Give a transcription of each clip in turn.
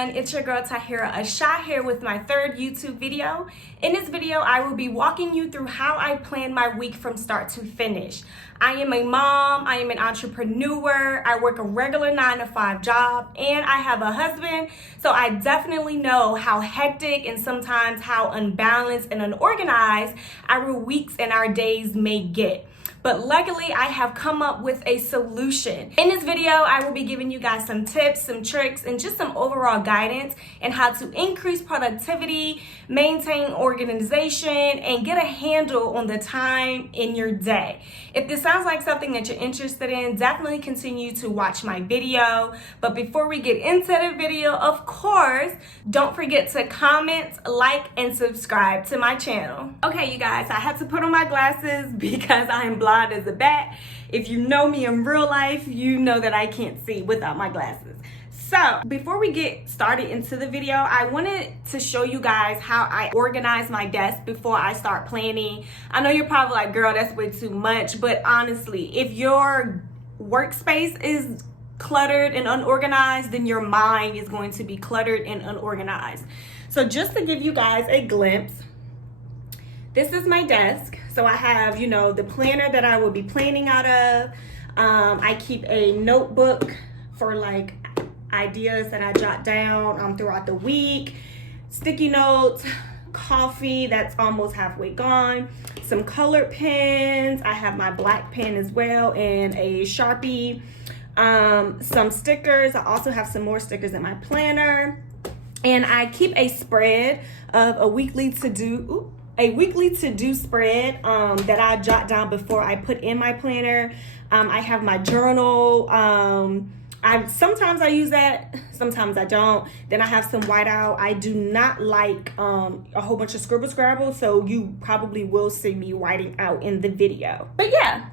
everyone, it's your girl Tahirah Ahshah here with my third YouTube video. In this video, I will be walking you through how I plan my week from start to finish. I am a mom, I am an entrepreneur, I work a regular 9-to-5 job, and I have a husband, so I definitely know how hectic and sometimes how unbalanced and unorganized our weeks and our days may get. But luckily, I have come up with a solution. In this video, I will be giving you guys some tips, some tricks, and just some overall guidance on how to increase productivity, maintain organization, and get a handle on the time in your day. If this sounds like something that you're interested in, definitely continue to watch my video. But before we get into the video, of course, don't forget to comment, like, and subscribe to my channel. Okay, you guys, I had to put on my glasses because I am blind as a bat. If you know me in real life, you know that I can't see without my glasses. So before we get started into the video, I wanted to show you guys how I organize my desk before I start planning. I know you're probably like, girl, that's way too much, but honestly, if your workspace is cluttered and unorganized, then your mind is going to be cluttered and unorganized. So just to give you guys a glimpse, this is my desk. So I have, the planner that I will be planning out of. I keep a notebook for like ideas that I jot down throughout the week, sticky notes, coffee that's almost halfway gone, some colored pens. I have my black pen as well and a Sharpie, some stickers. I also have some more stickers in my planner, and I keep a spread of a weekly to-do spread that I jot down before I put in my planner. I have my journal. Sometimes I use that, sometimes I don't. Then I have some whiteout. I do not like a whole bunch of scribble scrabble, so you probably will see me writing out in the video. But yeah,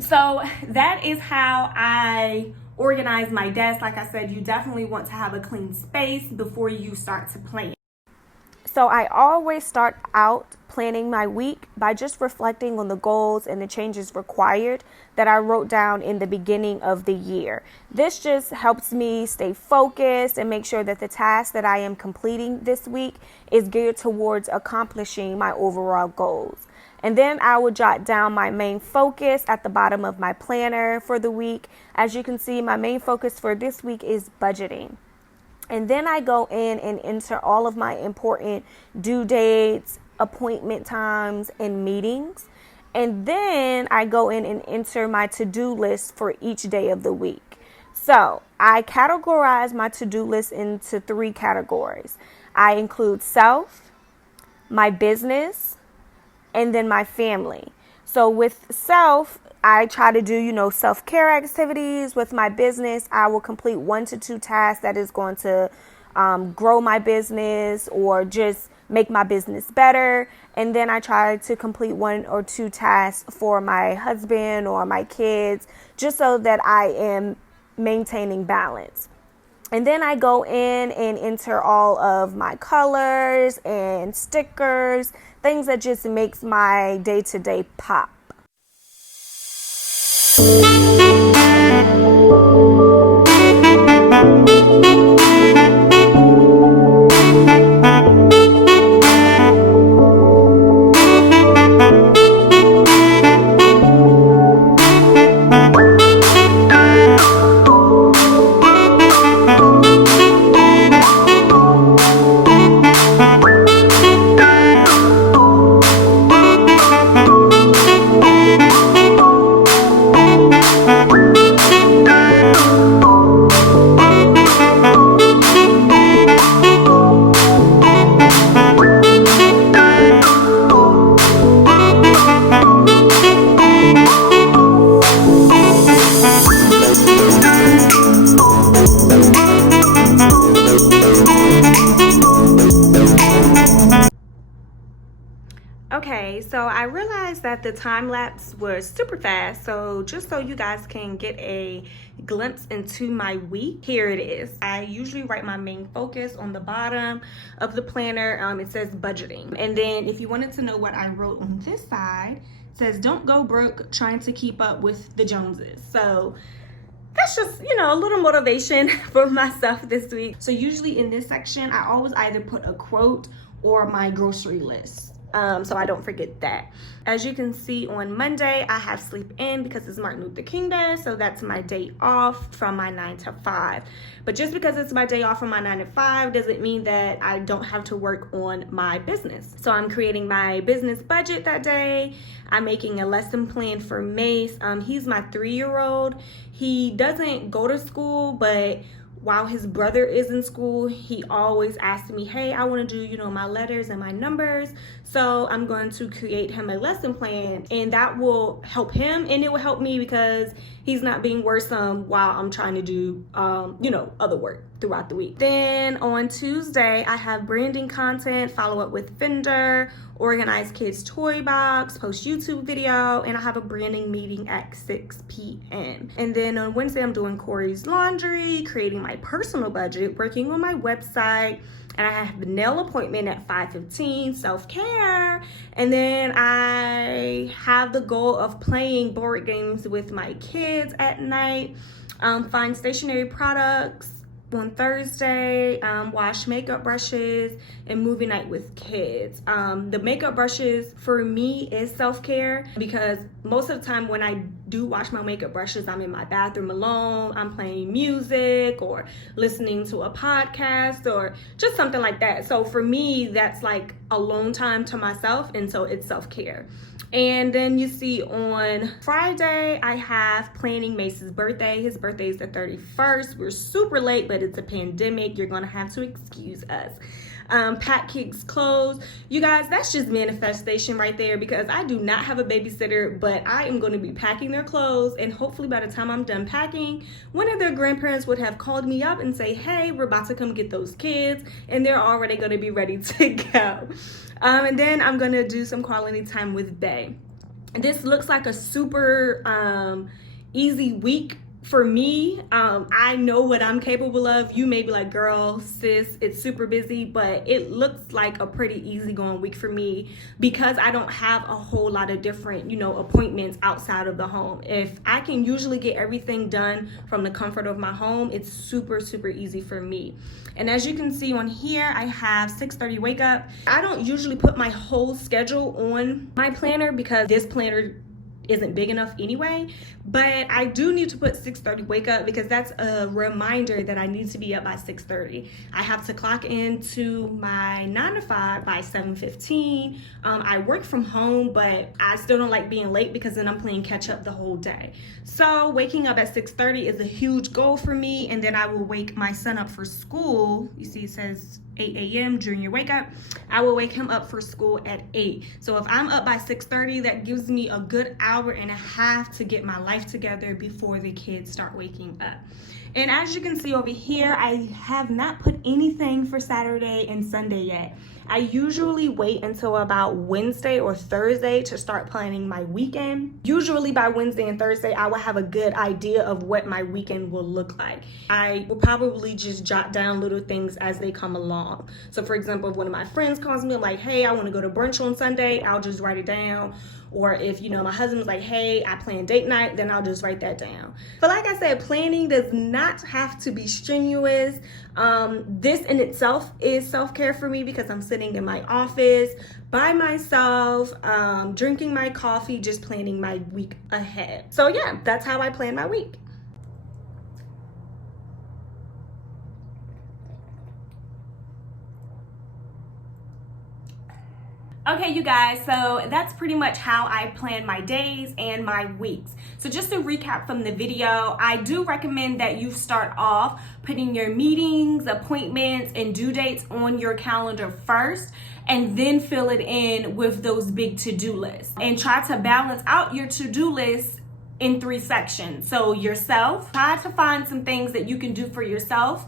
so that is how I organize my desk. Like I said, you definitely want to have a clean space before you start to plan. So I always start out planning my week by just reflecting on the goals and the changes required that I wrote down in the beginning of the year. This just helps me stay focused and make sure that the task that I am completing this week is geared towards accomplishing my overall goals. And then I will jot down my main focus at the bottom of my planner for the week. As you can see, my main focus for this week is budgeting. And then I go in and enter all of my important due dates, appointment times, and meetings. And then I go in and enter my to-do list for each day of the week. So I categorize my to-do list into 3 categories. I include self, my business, and then my family. So with self, I try to do, self-care activities. With my business, I will complete 1 to 2 tasks that is going to grow my business or just make my business better. And then I try to complete 1 or 2 tasks for my husband or my kids, just so that I am maintaining balance. And then I go in and enter all of my colors and stickers, things that just makes my day-to-day pop. Okay, so I realized that the time lapse was super fast, so just so you guys can get a glimpse into my week, here it is. I usually write my main focus on the bottom of the planner. It says budgeting. And then if you wanted to know what I wrote on this side, it says don't go broke trying to keep up with the Joneses. So that's just, you know, a little motivation for myself this week. So usually in this section, I always either put a quote or my grocery list. So I don't forget that. As you can see, on Monday, I have sleep in because it's Martin Luther King Day. So that's my day off from my 9 to 5. But just because it's my day off from my 9 to 5 doesn't mean that I don't have to work on my business. So I'm creating my business budget that day. I'm making a lesson plan for Mace. He's my 3-year-old. He doesn't go to school, but while his brother is in school, he always asks me, hey, I want to do, you know, my letters and my numbers. So I'm going to create him a lesson plan, and that will help him and it will help me because he's not being worrisome while I'm trying to do, you know, other work throughout the week. Then on Tuesday, I have branding content, follow up with vendor, organize kids toy box, post YouTube video, and I have a branding meeting at 6 p.m. And then on Wednesday, I'm doing Corey's laundry, creating my personal budget, working on my website, and I have the nail appointment at 5:15, self-care. And then I have the goal of playing board games with my kids at night, find stationery products on Thursday, wash makeup brushes, and movie night with kids. The makeup brushes for me is self-care because most of the time when I do wash my makeup brushes, I'm in my bathroom alone, I'm playing music or listening to a podcast or just something like that. So for me, that's like alone time to myself, and so it's self-care. And then you see on Friday, I have planning Mace's birthday. His birthday is the 31st. We're super late, but it's a pandemic. You're gonna have to excuse us. Pack kids' clothes. You guys, that's just manifestation right there because I do not have a babysitter, but I am going to be packing their clothes, and hopefully by the time I'm done packing, one of their grandparents would have called me up and say, hey, we're about to come get those kids, and they're already going to be ready to go. And then I'm going to do some quality time with Bae. This looks like a super easy week for me. I know what I'm capable of. You may be like, girl, sis, it's super busy, but it looks like a pretty easygoing week for me because I don't have a whole lot of different, you know, appointments outside of the home. If I can usually get everything done from the comfort of my home, it's super, super easy for me. And as you can see on here, I have 6:30 wake up. I don't usually put my whole schedule on my planner because this planner isn't big enough anyway, but I do need to put 6:30 wake up because that's a reminder that I need to be up by 6:30. I have to clock into my 9 to 5 by 7:15. I work from home, but I still don't like being late because then I'm playing catch up the whole day. So waking up at 6:30 is a huge goal for me, and then I will wake my son up for school. You see it says 8 a.m. junior wake up. I will wake him up for school at 8. So if I'm up by 6:30, that gives me a good hour and a half to get my life together before the kids start waking up. And as you can see over here, I have not put anything for Saturday and Sunday yet. I usually wait until about Wednesday or Thursday to start planning my weekend. Usually by Wednesday and Thursday, I will have a good idea of what my weekend will look like. I will probably just jot down little things as they come along. So for example, if one of my friends calls me, I'm like, hey, I want to go to brunch on Sunday, I'll just write it down. Or if, you know, my husband's like, hey, I plan date night, then I'll just write that down. But like I said, planning does not have to be strenuous. This in itself is self-care for me because I'm sitting in my office by myself, drinking my coffee, just planning my week ahead. So yeah, that's how I plan my week. Okay, you guys, so that's pretty much how I plan my days and my weeks. So just to recap from the video, I do recommend that you start off putting your meetings, appointments, and due dates on your calendar first, and then fill it in with those big to-do lists. And try to balance out your to-do list in 3 sections. So yourself, try to find some things that you can do for yourself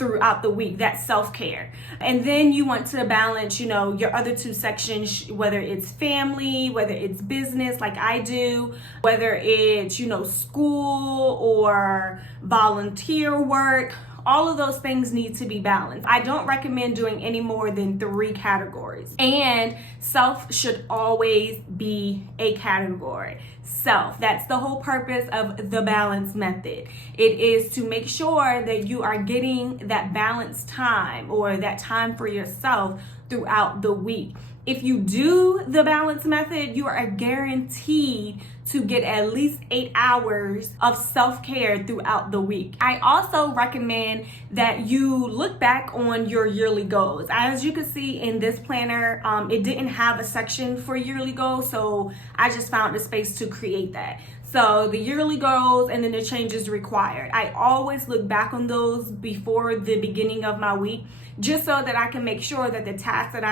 throughout the week. That's self-care. And then you want to balance, you know, your other 2 sections, whether it's family, whether it's business like I do, whether it's, you know, school or volunteer work, All of those things need to be balanced. I don't recommend doing any more than 3 categories. And self should always be a category. Self, that's the whole purpose of the balance method. It is to make sure that you are getting that balanced time or that time for yourself throughout the week. If you do the balance method, you are guaranteed to get at least 8 hours of self-care throughout the week. I also recommend that you look back on your yearly goals. As you can see in this planner, it didn't have a section for yearly goals, so I just found a space to create that. So the yearly goals and then the changes required. I always look back on those before the beginning of my week, just so that I can make sure that the tasks that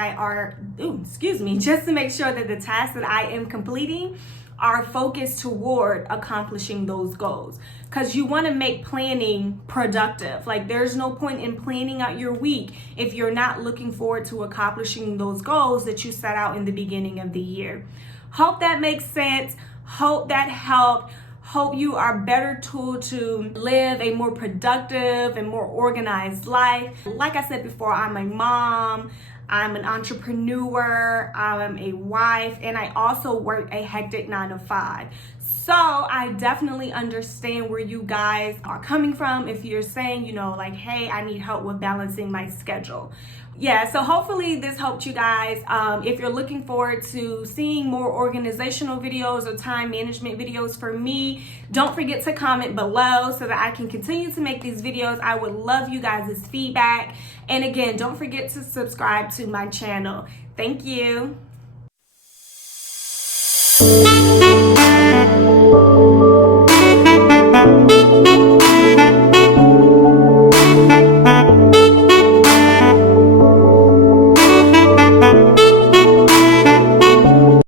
just to make sure that the tasks that I am completing are focused toward accomplishing those goals. Because you want to make planning productive. Like, there's no point in planning out your week if you're not looking forward to accomplishing those goals that you set out in the beginning of the year. Hope that makes sense. Hope that helped. Hope you are better tool to live a more productive and more organized life. Like I said before, I'm a mom, I'm an entrepreneur, I'm a wife, and I also work a hectic 9 to 5. So I definitely understand where you guys are coming from if you're saying, like, hey, I need help with balancing my schedule. Yeah, so hopefully this helped you guys. If you're looking forward to seeing more organizational videos or time management videos for me, don't forget to comment below so that I can continue to make these videos. I would love you guys' feedback. And again, don't forget to subscribe to my channel. Thank you.